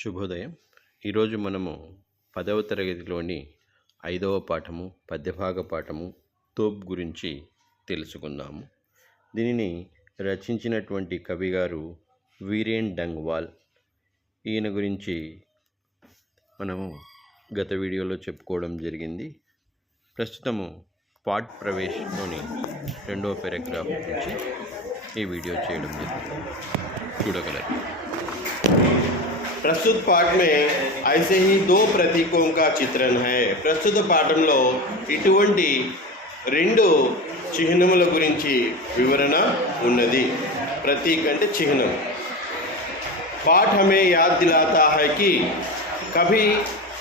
శుభోదయం. ఈరోజు మనము 10వ తరగతిలోని 5వ పాఠము పద్యభాగ పాఠము తోప్ గురించి తెలుసుకుందాము. దీనిని రచించినటువంటి కవి గారు వీరేన్ డంగ్వాల్. ఈయన గురించి మనము గత వీడియోలో చెప్పుకోవడం జరిగింది. ప్రస్తుతము పాఠ్ ప్రవేశ్లోని 2వ పారాగ్రాఫ్ నుంచి ఈ వీడియో చేయడం జరిగింది, చూడగలరు. प्रस्तुत पाठ में ऐसे ही दो प्रतीकों का चित्रण है. ప్రస్తుత పాఠంలో ఇటువంటి రెండు చిహ్నముల గురించి వివరణ ఉన్నది. प्रतीक అంటే చిహ్నం. पाठ हमें याद दिलाता है कि कभी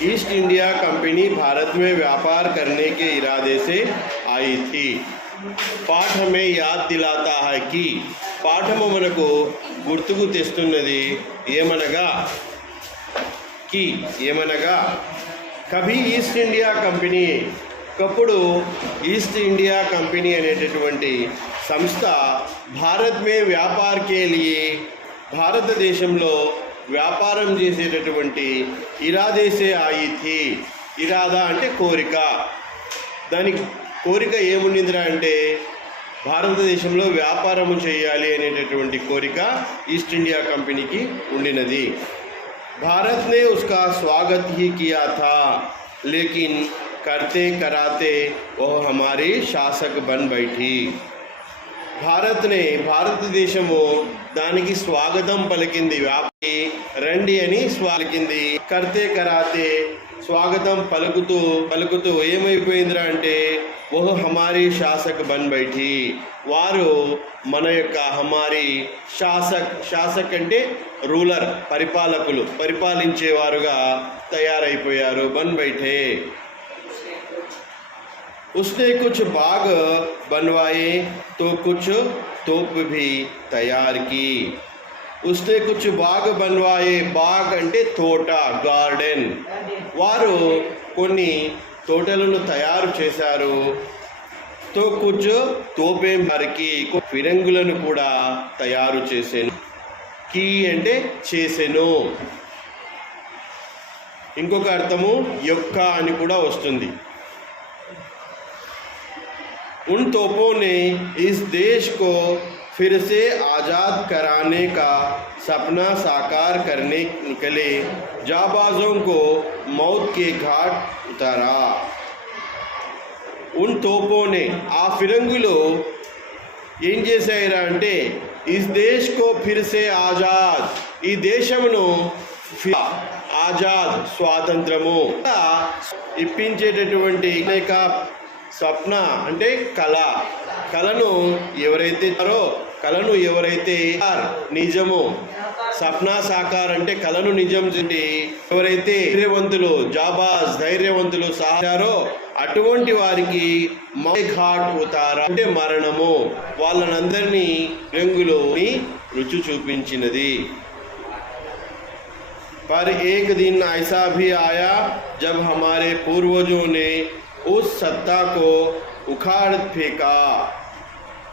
ईस्ट इंडिया कंपनी भारत में व्यापार करने के इरादे से आई थी. पाठ हमें याद दिलाता है कि పాఠము మనకు గుర్తుకు తెస్తున్నది ఏమనగా కభీ ఈస్ట్ ఇండియా కంపెనీ, ఒకప్పుడు ఈస్ట్ ఇండియా కంపెనీ అనేటటువంటి సంస్థ భారత్ మే వ్యాపార్ కే లియే, భారతదేశంలో వ్యాపారం చేసేటటువంటి ఇరాదే సే ఆయి థీ. ఇరాదా అంటే కోరిక. దానికి కోరిక ఏముండిందిరా అంటే భారతదేశంలో వ్యాపారము చేయాలి అనేటటువంటి కోరిక ఈస్ట్ ఇండియా కంపెనీకి ఉండినది. भारत ने उसका स्वागत ही किया था, लेकिन करते कराते वह हमारी शासक बन बैठी. భారతదేశము దానికి స్వాగతం పలికింది, వ్యాపారి రండి అని పలికింది. కర్తే కరాతే స్వాగతం పలుకుతూ ఏమైపోయిందిరా అంటే ఓహ్ హమారీ శాసక్ బన్ బైఠీ, వారు మన యొక్క హమారీ శాసక్ అంటే రూలర్, పరిపాలకులు, పరిపాలించేవారుగా తయారైపోయారు. బన్ బైఠే. उसने कुछ बाग बनवाए तो कुछ तोप भी तैयार की. उसने कुछ बाग बनवाए, బాగ్ అంటే తోట, గార్డెన్. వారు కొన్ని తోటలను తయారు చేశారు. తో కుచ్ తోపే మరికి, ఫిరంగులను కూడా తయారు చేసెను. కీ అంటే చేసెను. ఇంకొక అర్థము యొక్క అని కూడా వస్తుంది. उन तोपों ने इस देश को फिर से आज़ाद कराने का सपना साकार करने निकले जाबाजों को मौत के घाट उतारा. उन तोपों ने, ఆ ఫిరంగులు ఏం చేశాయిరా అంటే ఇస్ దేశ్ కో ఫిర్ సే ఆజాద్, ఈ దేశమును ఆజాద్ స్వాతంత్రము ఇప్పించేటటువంటి స్వప్న అంటే కళను ఎవరైతే నిజము, సప్నా సాకార్ అంటే కళను నిజం చేసి ఎవరైతే ధైర్యవంతులు, జాబాజ్ ధైర్యవంతులు సాగారో అటువంటి వారికి ఘాట్ ఉతారా అంటే మరణము, వాళ్ళనందరినీ రంగులోని రుచి చూపించినది. पर एक दिन ऐसा भी आया जब हमारे पूर्वजों ने उस सत्ता को उखाड़ फेंका.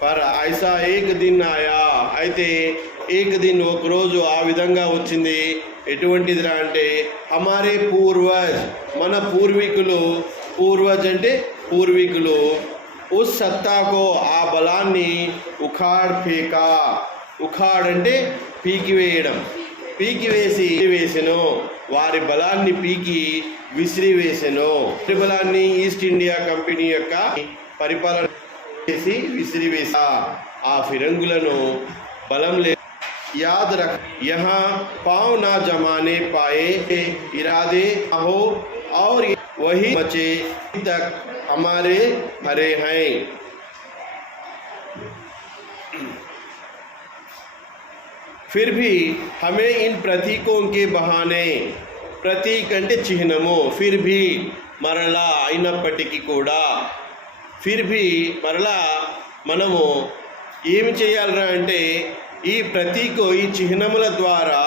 पर ऐसा एक दिन आया, అయితే एक दिन ఒక రోజు ఆ విధంగా వచ్చింది. ఎటువంటిదిరా అంటే హమారే పూర్వజ్, మన పూర్వీకులు, పూర్వజ్ అంటే పూర్వీకులు, ఉస్ సత్తాకో ఆ బలాన్ని ఉఖాడ్ ఫేకా, ఉఖాడ్ అంటే పీకివేయడం, వేసెను, వారి బలాన్ని పీకి విసిరివేసెను. బలాన్ని ఈస్ట్ ఇండియా కంపెనీ యొక్క పరిపాలన చేసి విసిరివేసా. ఆ ఫిరంగులను బలం లే యాద్ రఖ్, యహా పావ్ నా జమానే పాయే ఇరాదే हो और वही बचे तक हमारे हरे हैं. फिर भी हमें इन प्रतीकों के बहाने, ప్రతీక్ అంటే చిహ్నము, ఫిర్ భీ మరలా అయినప్పటికీ కూడా, ఫిర్ భీ మరలా మనము ఏమి చేయాలరా అంటే ఈ ప్రతీకు, ఈ చిహ్నముల ద్వారా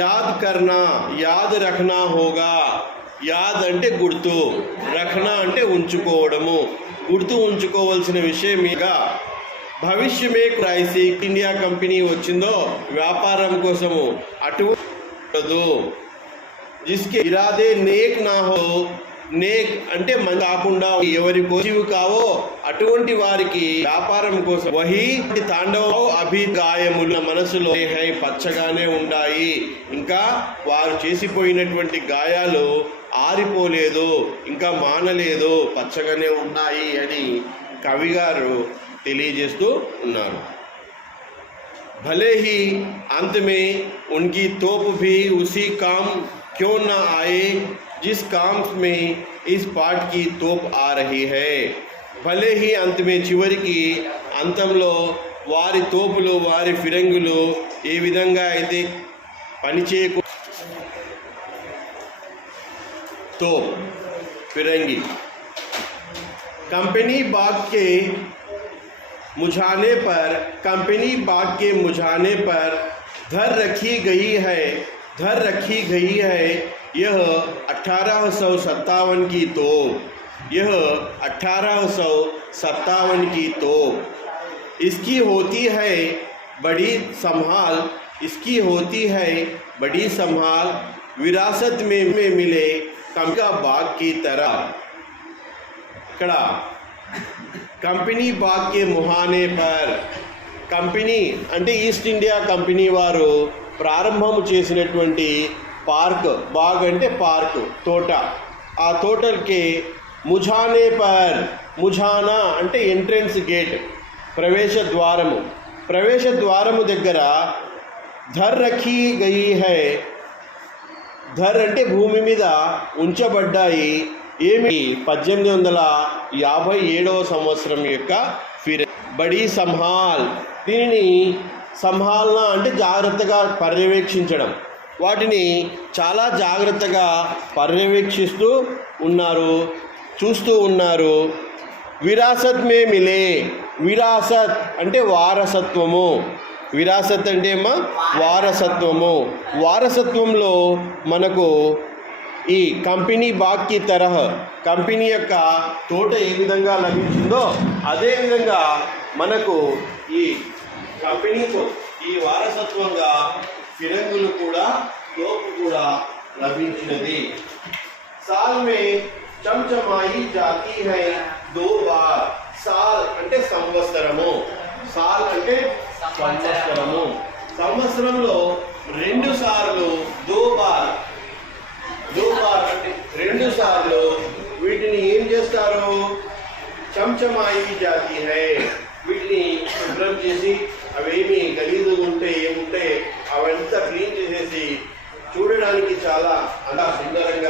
యాద్ రఖనా హోగా. యాద్ అంటే గుర్తు, రఖనా అంటే ఉంచుకోవడము, గుర్తు ఉంచుకోవాల్సిన విషయమేగా. భవిష్యమే ఐసి ఇండియా కంపెనీ వచ్చిందో వ్యాపారం కోసము, जिसके इरादे नेक ना हो, నేక్ అంటే మన కాకుండా ఎవరి కోసివు కావో అటువంటి వారికి వ్యాపారం కోసం వహి తాండవ అభిగాయముల మనసులో పచ్చగానే ఉన్నాయి, ఇంకా వారు చేసిపోయినటువంటి గాయాలు ఆరిపోలేదు, ఇంకా మానలేదు, పచ్చగానే ఉన్నాయి అని కవి గారు తెలియజేస్తూ ఉన్నారు. भले ही अंत में उनकी तोप भी उसी काम क्यों न आए जिस काम में इस पाठ की तोप आ रही है. भले ही अंत में చివరికి అంతంలో వారి తోపులు వారి ఫిరంగులు ఏ విధంగా అయితే పనిచేయకు तोप फिरंगी कंपनी बाग के मुझाने पर धर रखी गई है यह 1857 की तोप. यह 1857 की तोप. इसकी होती है बड़ी संभाल विरासत में मिले कंपनी बाग की तरह. ఇక్కడ కంపెనీ బాగ్ కే ముహానే పర్, కంపెనీ అంటే ఈస్ట్ ఇండియా కంపెనీ వారు ప్రారంభం చేసినటువంటి పార్క్, బాగ్ అంటే పార్క్, తోట, ఆ తోటకి ముఝానే పర్, ముఝానా అంటే ఎంట్రన్స్ గేట్, ప్రవేశ ద్వారము దగ్గర ధర్ రఖీ గయి హై, ధర్ అంటే భూమి మీద ఉంచబడ్డాయి ఏమి 1857 సంవత్సరం యొక్క బడి సంహాల్. దీనిని సంహాల్నా అంటే జాగ్రత్తగా పర్యవేక్షించడం, వాటిని చాలా జాగ్రత్తగా పర్యవేక్షిస్తూ ఉన్నారు, చూస్తూ ఉన్నారు. విరాసత్ మే మిలే, విరాసత్ అంటే వారసత్వము, విరాసత్ అంటే ఏమో వారసత్వము. వారసత్వంలో మనకు ఈ కంపెనీ బాగ్ కి తరహ, కంపెనీ యొక్క తోట ఏ విధంగా లభించిందో అదేవిధంగా మనకు ఈ కంపెనీతో ఈ వారసత్వంగా ఫిరంగులు కూడా, తోపు కూడా లభించినది. సాల్ మే చంచమాయి జాతి హై 2 బార్. సాల్ అంటే సంవత్సరము, సాల్ అంటే సంవత్సరము. సంవత్సరంలో 2 సార్లు 2 బార్ అంటే 2 సార్లు వీటిని ఏం చేస్తారు, చంచమాయి జాతి హై, వీటిని శుభ్రం చేసి అవేమి గలీజుగా ఉంటే ఏముంటే అవంతా క్లీన్ చేసేసి చూడడానికి చాలా అలా సుందరంగా